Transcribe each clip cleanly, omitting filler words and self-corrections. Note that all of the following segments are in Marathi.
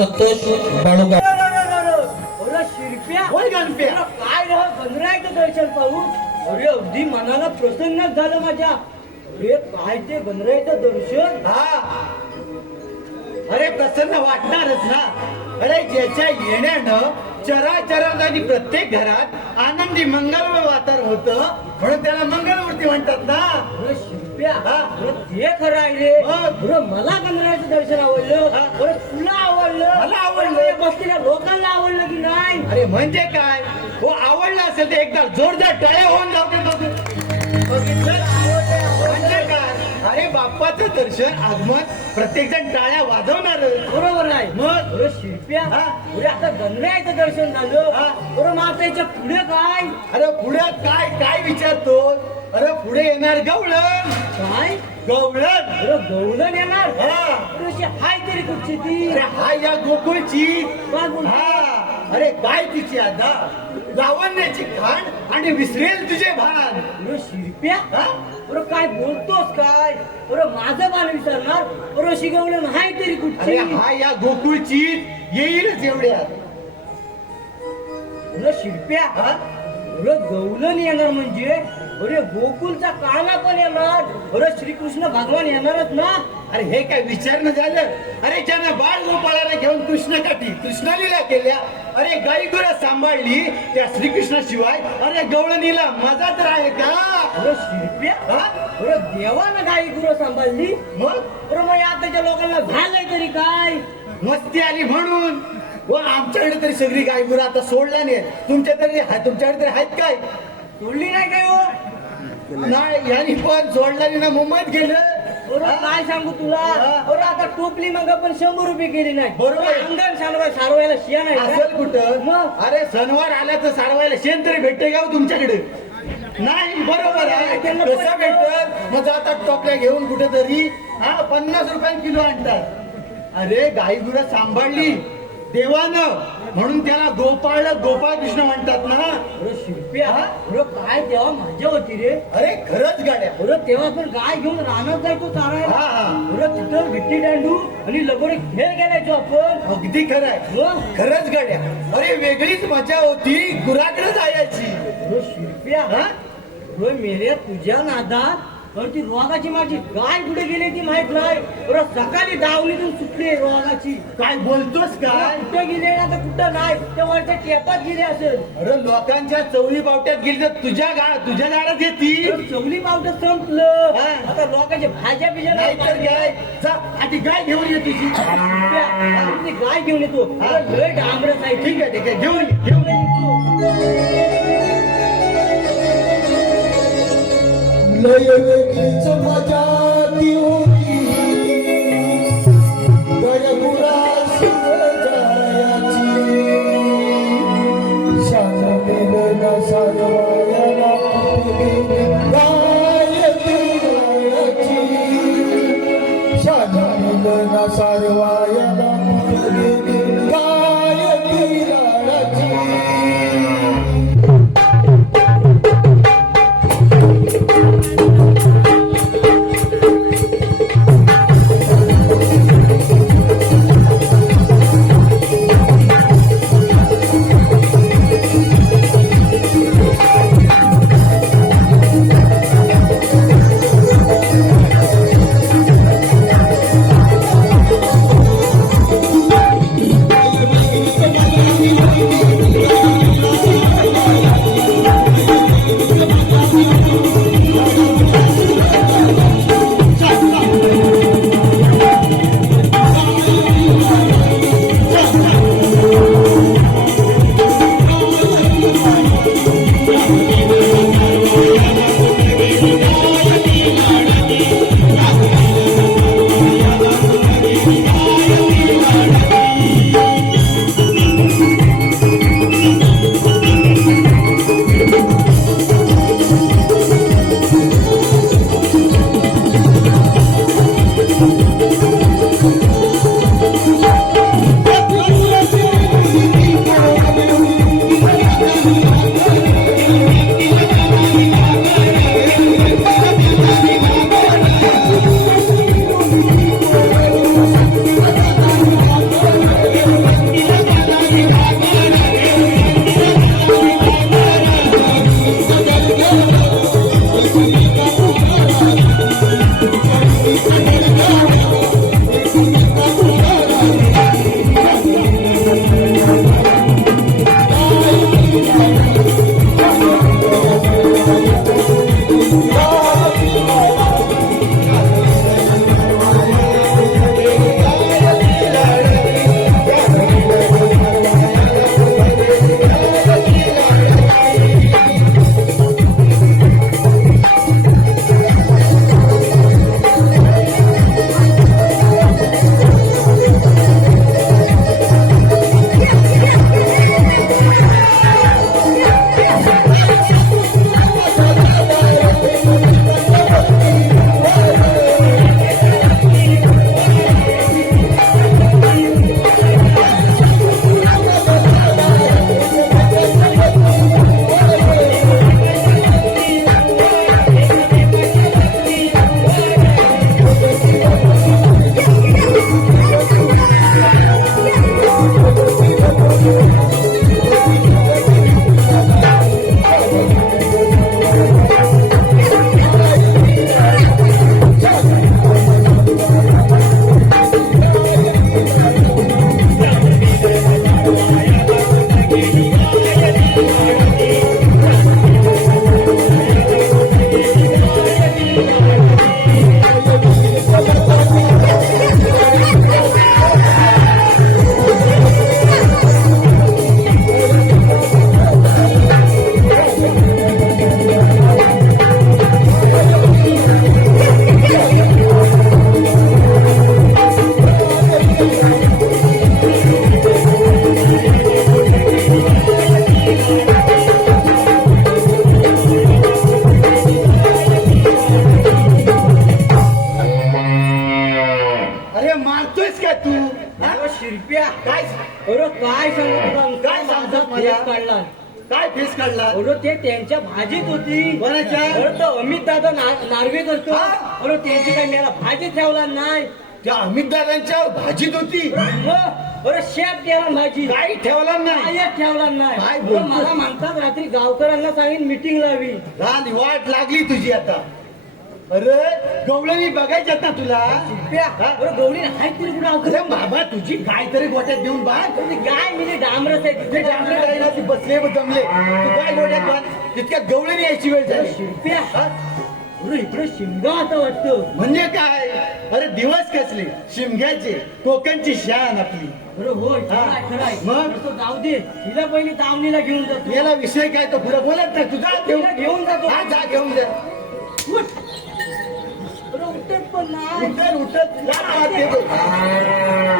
संतोष बाळूगा. शिरप्या काय राह गणरायाचं दर्शन पाहू. अरे अगदी मनाला प्रसन्न झालं माझ्या. अरे काय ते गणरायाचं दर्शन. अरे प्रसन्न वाटणारच ना. अरे ज्याच्या येण्यानं चराचरात आणि प्रत्येक घरात आनंदी मंगलमय वातावरण होतं म्हणून त्याला मंगलमूर्ती म्हणतात ना. अरे शिरप्या ते खरं आहे रे. बरं मला गणरायाचं दर्शन आवडलं. बरं तुला आवडलं. मला आवडलं. बसलेल्या लोकांना आवडलं की नाही. अरे म्हणजे काय हो आवडलं असेल तर एकदा जोरदार टाळ्या होऊन जाऊ दे. म्हणजे काय अरे बाप्पाचं दर्शन आगमन प्रत्येक जण टाळ्या वाजवणार. बरोबर आहे. मग अरे शिरप्या अरे आता गणरायाचं दर्शन झालं. बरं मग आता याच्या पुढे काय. अरे पुढे काय काय विचारतो. अरे पुढे येणार गवळण. काय गवळण. अरे गवलन येणार. हा अशी हाय तरी कुठची ती. अरे हा या गोकुळची. काय बोलतो? हा अरे काय तिची आता लावण्याची खाण आणि विसरेल तुझे भान. अरे शिरप्या हा? अरे काय बोलतोस काय. अरे माझं बाल विसरणार. अरे शिकवलं नाही तरी अरे कुठची. हा या गोकुळची येईलच एवढ्यात. अरे शिरप्या हा? अरे गवलन येणार म्हणजे अरे गोकुलचा काना पण येणार. अरे श्रीकृष्ण भगवान येणारच ना. अरे हे काय विचारणं झालं. अरे ज्यानं बाळ गोपाळाला घेऊन कृष्णाकाठी कृष्णालीला केल्या. अरे गाई गुरं सांभाळली त्या श्रीकृष्णाशिवाय अरे गवळणीला मजा तर आहे का. अरे शिरप्या हा? अरे देवानं गाई गुरं सांभाळली. मग अरे मग आताच्या लोकांना झालंय तरी काय. मस्ती आली म्हणून. व आमच्याकडे तरी सगळी गाई गुरं आता सोडल्या नाही. तुमच्याकडे तरी आहेत काय. सोडली नाही काय हो. नाही यांनी पण सोडल्याने ना मुंबईत गेलं. अरे काय सांगू तुला. अरे आता टोपली मग पण 100 रुपये गेली नाही. बरोबर. अंगण सारवायला शिया नाही का? असेल कुठं. मग अरे सणवार आला तर सारवायला शेण तरी भेटते का हो तुमच्याकडे. नाही बरोबर आहे. कसं भेटत मग आता टोपल्या घेऊन कुठेतरी 50 रुपये किलो आणतात. अरे गाई गुरं सांभाळली देवानं म्हणून त्याला गोपाळ कृष्ण म्हणतात ना. अरे शिरप्या अरे काय तेव्हा मजा होती रे. अरे खरंच गाड्या. अरे तेव्हा पण गाय घेऊन रानात जायचो चारायला. हा. अरे तिथं विट्टी दांडू आणि लगोरी खेळ खेळायचो आपण. अगदी खरं आहे. मग? खरंच गाड्या. अरे वेगळीच मजा होती गुराकडे जायची. अरे शिरप्या अरे मेल्या तुझ्या नादात अरे ती रोगाची माझी गाय कुठे गेली ती माहित नाही. अरे सकाळी दावणीतून सुटली रोगाची. काय बोलतोस काय. कुठे गेले आता कुठं नाही. त्या वरच्या टेपात गेले असेल. अरे लोकांच्या चवली बावट्यात गेली तर तुझ्या दारात येती. अरे चवली पावटं संपलं. हा. आता लोकांच्या भाज्या बिज्या नाही तर काय. जा आधी गाय घेऊन ये तुझी. ती गाय घेऊन येतो. अरे लय डांबरच आहे. ठीक आहे घेऊन ये. लय वेगळीच मजा ती होती गळगुरास जायाची. शानमिलन सारवायला गायत्री गायाची. शानमिलन सारवायला गायत्री गायाची. शिरप्या काय अरे काय सांगू तुला काय सांगतो माझा मला? फेस काढला काय फेस काढला अरे ते त्यांच्या भाजीत होती कोणाच्या? अरे तो अमित दादा नार्वे करतो हा? अरे त्यांची काय मला भाजी ठेवला नाही त्या अमित दादांच्या भाजीत होती अरे शेप ठेवला भाजी काही ठेवला नाही कायच ठेवला नाही काय अरे बोलतो? मला म्हणतात रात्री गावकऱ्यांना सांगेन मीटिंग लावी रान वाट लागली तुझी आता अरे गवळणी बघायच्यात ना तुला शिरप्या हा? अरे गौरी हाय तरी कुठं अरे अवघड बाबा तुझी काय तरी गोट्यात देऊन बांध ती गाय मिली डांबरस आहे ते डांबरे गायला ती बसले व जमले तू काय गोट्यात बांध तितक्यात गवळणी यायची वेळ झाली शिरप्या हा? अरे इकडे शिमगा आता वाटतं म्हणजे काय अरे दिवस कसले शिमग्याचे कोकणची शान आपली अरे होय हा. खराय मग? तो जाऊ दे हिला पहिली दावणीला घेऊन जातो याला विषय काय तो पुढे बोलत नाही तुझा तिला घेऊन जातो हा जा घेऊन जा उठ. अरे उठत पण नाही उठत उठत जा आत ये बघ.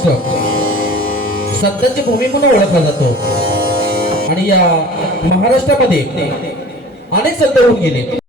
महाराष्ट्र संतांची भूमी म्हणून ओळखला जातो आणि या महाराष्ट्रामध्ये अनेक संत होऊन गेले.